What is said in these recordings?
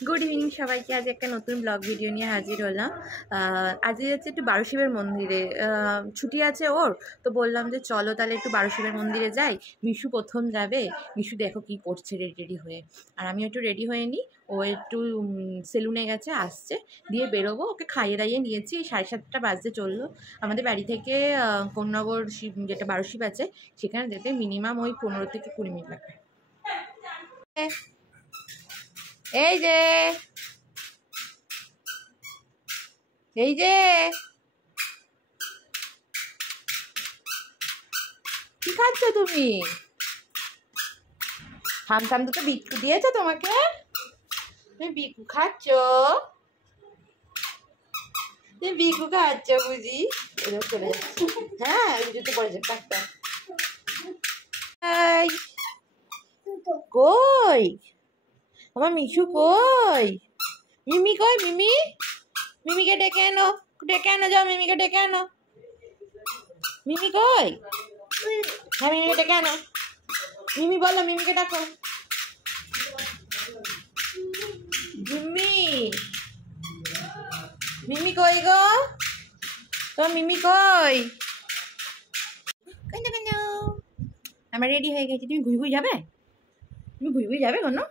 Good evening सबाइके आज एक नतून ब्लग भिडियो निये हाजिर हलाम। आज जाच्छी एकटु बारोशिबेर मंदिरे, छुट्टी आछे ओर, तो बोललाम जे चलो ताहले एकटु बारोशिबेर मंदिरे जाई। मिशु प्रथम जाबे, मिशु देखो कि करछे रेडी रेडी हये, आर आमिओ एकटु रेडी हये निई। ओ एकटु सेलुने गेछे, आसछे, दिये बेरोबो। ओके खाइये दाइये नियेछि, 7:30टा बाजते चललो। आमादेर बाड़ी थेके कोन्नगर जेटा बारोशिब आछे सेखाने जेते मिनिमाम ओई 15 থেকে 20 मिनिट लागबे। এই যে এই যে কি খাচ্ছ তুমি? থাম থাম, তো বিস্কুট দিয়েছে তোমাকে, তুমি বিস্কুট খাচ্ছ? তুমি বিস্কুট খাচ্ছ বুঝি? এবার চলে যাচ্ছে। হ্যাঁ, জুতো পড়েছে টাকটা। কই আমার মিশু কই? মিমি কই? মিমি, মিমিকে ডেকে আনো, ডেকে আনো, যাও মিমিকে ডেকে আনো। মিমি কই? হ্যাঁ, মিমিকে ডেকে আনো। মিমি বলো, মিমিকে ডাকো। মিমি, মিমি কই গো? তোমার মিমি কই? কই না? আমরা রেডি হয়ে গেছি। তুমি ঘুই ঘুই যাবে? তুমি ঘুই ঘুই যাবে কোনো?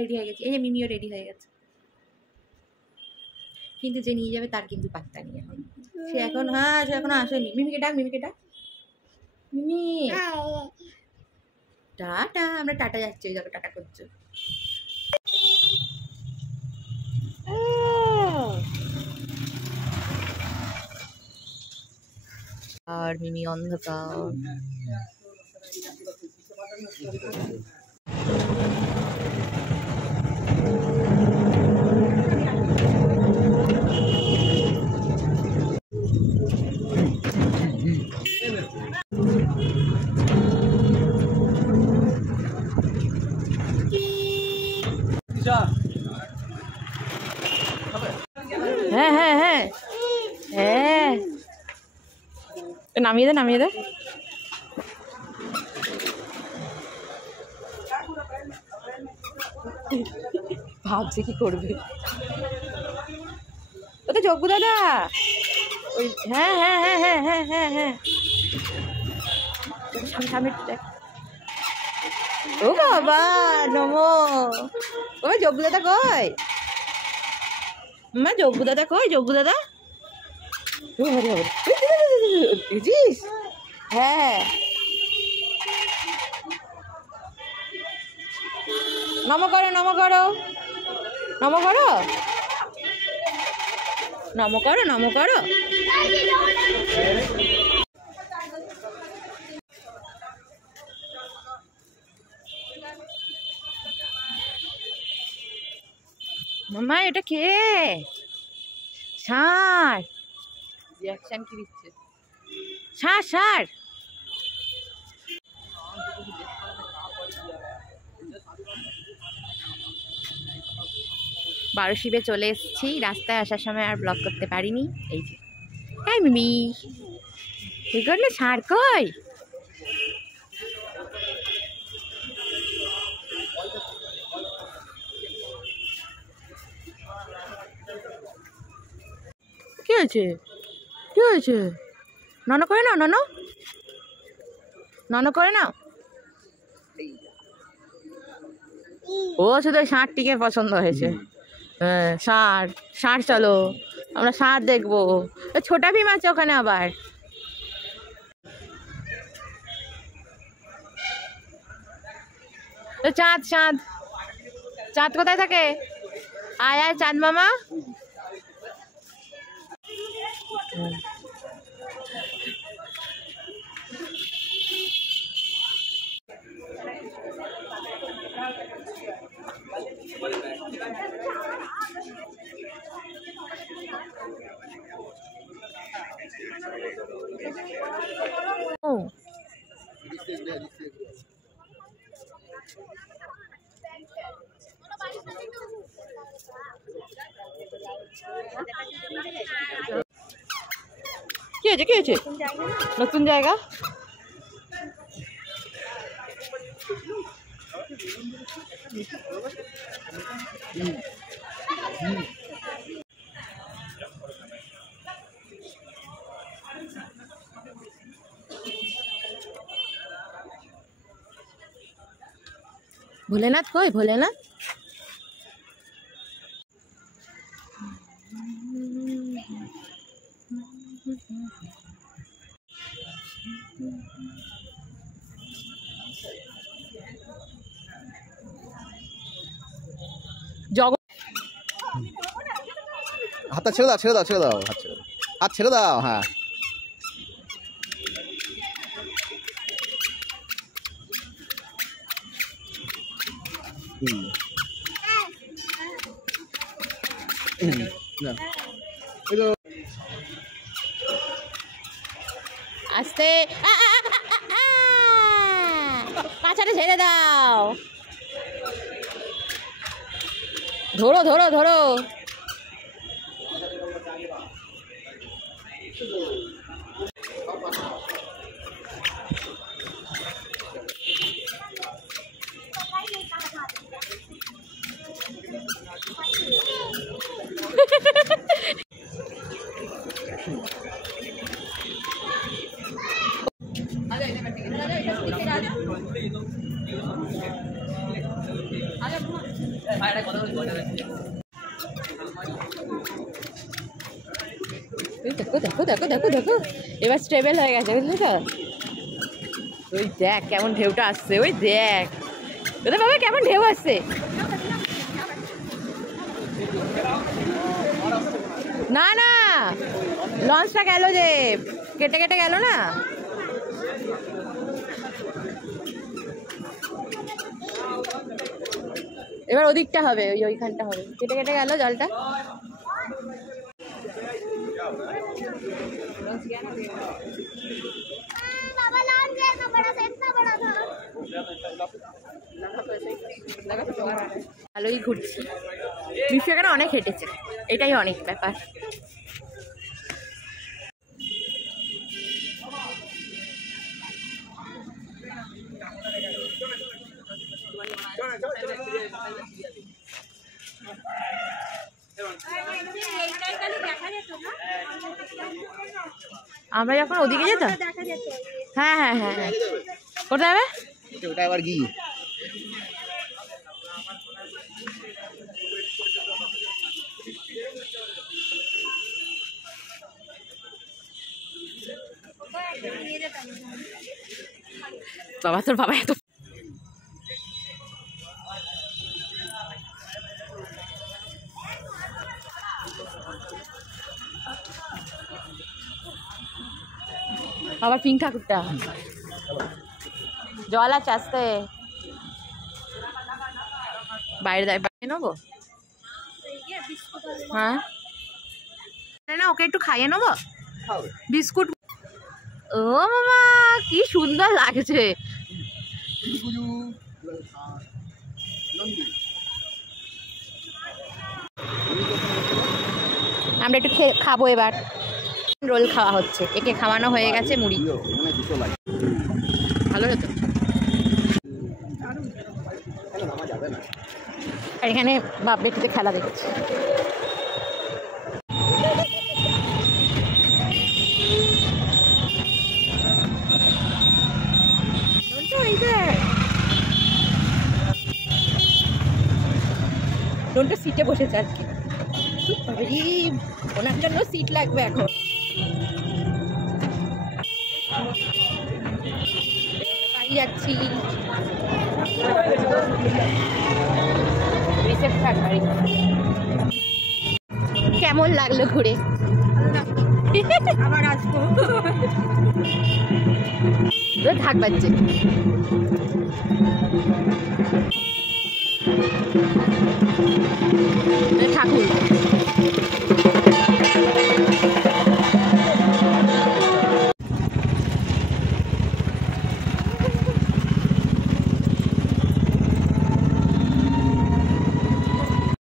रेडी हो गए, मिमिओ रेडी हो गए, किन्तु जे निये जाबे तार किन्तु पात्ता नेই এখন। সে এখন আসেনি। মিমিকে ডাক, মিমিকে ডাক। মিমি টাটা। আমরা টাটা যাচ্ছি, ওই দেখো টাটা করছে। আর মিমি অন্ধকার। হ্যাঁ হ্যাঁ হ্যাঁ হ্যাঁ, নামিয়ে দে, নামিয়ে দে। ভাবছে কি করবে। ও তো যোগ্য দাদা। ওই হ্যাঁ হ্যাঁ হ্যাঁ হ্যাঁ হ্যাঁ হ্যাঁ হ্যাঁ, সামনে দেখ। ও বাবা নমো। ও যোগ্য দাদা কই? মা যোগ্য দাদা কই? যোগ্য দাদা বুঝিস? হ্যাঁ, নম করো, নম করো, নম করো, নম করো, নম করো। মামা এটা কে? ষাঁড় রিয়াকশন কি দিচ্ছে? ষাঁড় ষাঁড়। বারোশিবে চলে এসেছি। রাস্তায় আসার সময় আর ব্লগ করতে পারিনি। এই যে এই মিমি কি করলো? ষাঁড় কই? কি হয়েছে? কি হয়েছে? নন করে নাও, নন নন করে নাও। ও শুধু ষাঁড়টিকে পছন্দ হয়েছে। হ্যাঁ, ষাঁড় ষাঁড়, চলো আমরা ষাঁড় দেখবো। ছোটা ভীম আছে ওখানে আবার। চাঁদ চাঁদ চাঁদ কোথায় থাকে? আয় আয় চাঁদ মামা। কি হয়েছে? কি হয়েছে? নতুন জায়গা। ভোলেনাথ কই? ভোলেনাথ হাতটা ছেড়ে দাও, ছেড়ে দাও, ছেড়ে দাও, হাত ছেড়ে দাও। হ্যাঁ, আস্তে, পাছাটা ছেড়ে দাও। ধরো ধরো ধরো। দেখো দেখো দেখো দেখো দেখো, এবার স্টেবল হয়ে গেছে, বুঝলি তো? ওই দেখ কেমন ঢেউটা আসছে, ওই দেখ ওদের বাবা কেমন ঢেউ আসছে। না না, লঞ্চটা গেল যে, কেটে কেটে গেল না। এবার ওদিকটা হবে, ওইখানটা হবে, কেটে কেটে গেল জলটা। ভালোই ঘুরছি, বিশ্ব এখানে অনেক হেঁটেছে, এটাই অনেক ব্যাপার। আমরা যখন ওদিকে যেতাম, হ্যাঁ হ্যাঁ হ্যাঁ হ্যাঁ, কোথায় হবে ওটা আবার কি? বাবা, তোর বাবা এত আবার পিঙ্ক ঠাকুরটা জল আছে, আসতে বাইরে বাইরে নেবো। হ্যাঁ না, ওকে একটু খাইয়ে নেবো বিস্কুট। ও মামা কি সুন্দর লাগছে। আমরা একটু খাবো এবার। রোল খাওয়া হচ্ছে, একে খাওয়ানো হয়ে গেছে মুড়ি। ভালো হতো। আর এখানে বাপ বেটিতে খেলা দেখেছি। ডোনটা সিটে বসেছে আজকে, ওনার জন্য সিট লাগবে এখন। বাড়ি যাচ্ছি, কেমন লাগলো ঘুরে? আবার আসবো, থাক বাচ্চে। ঠাকুর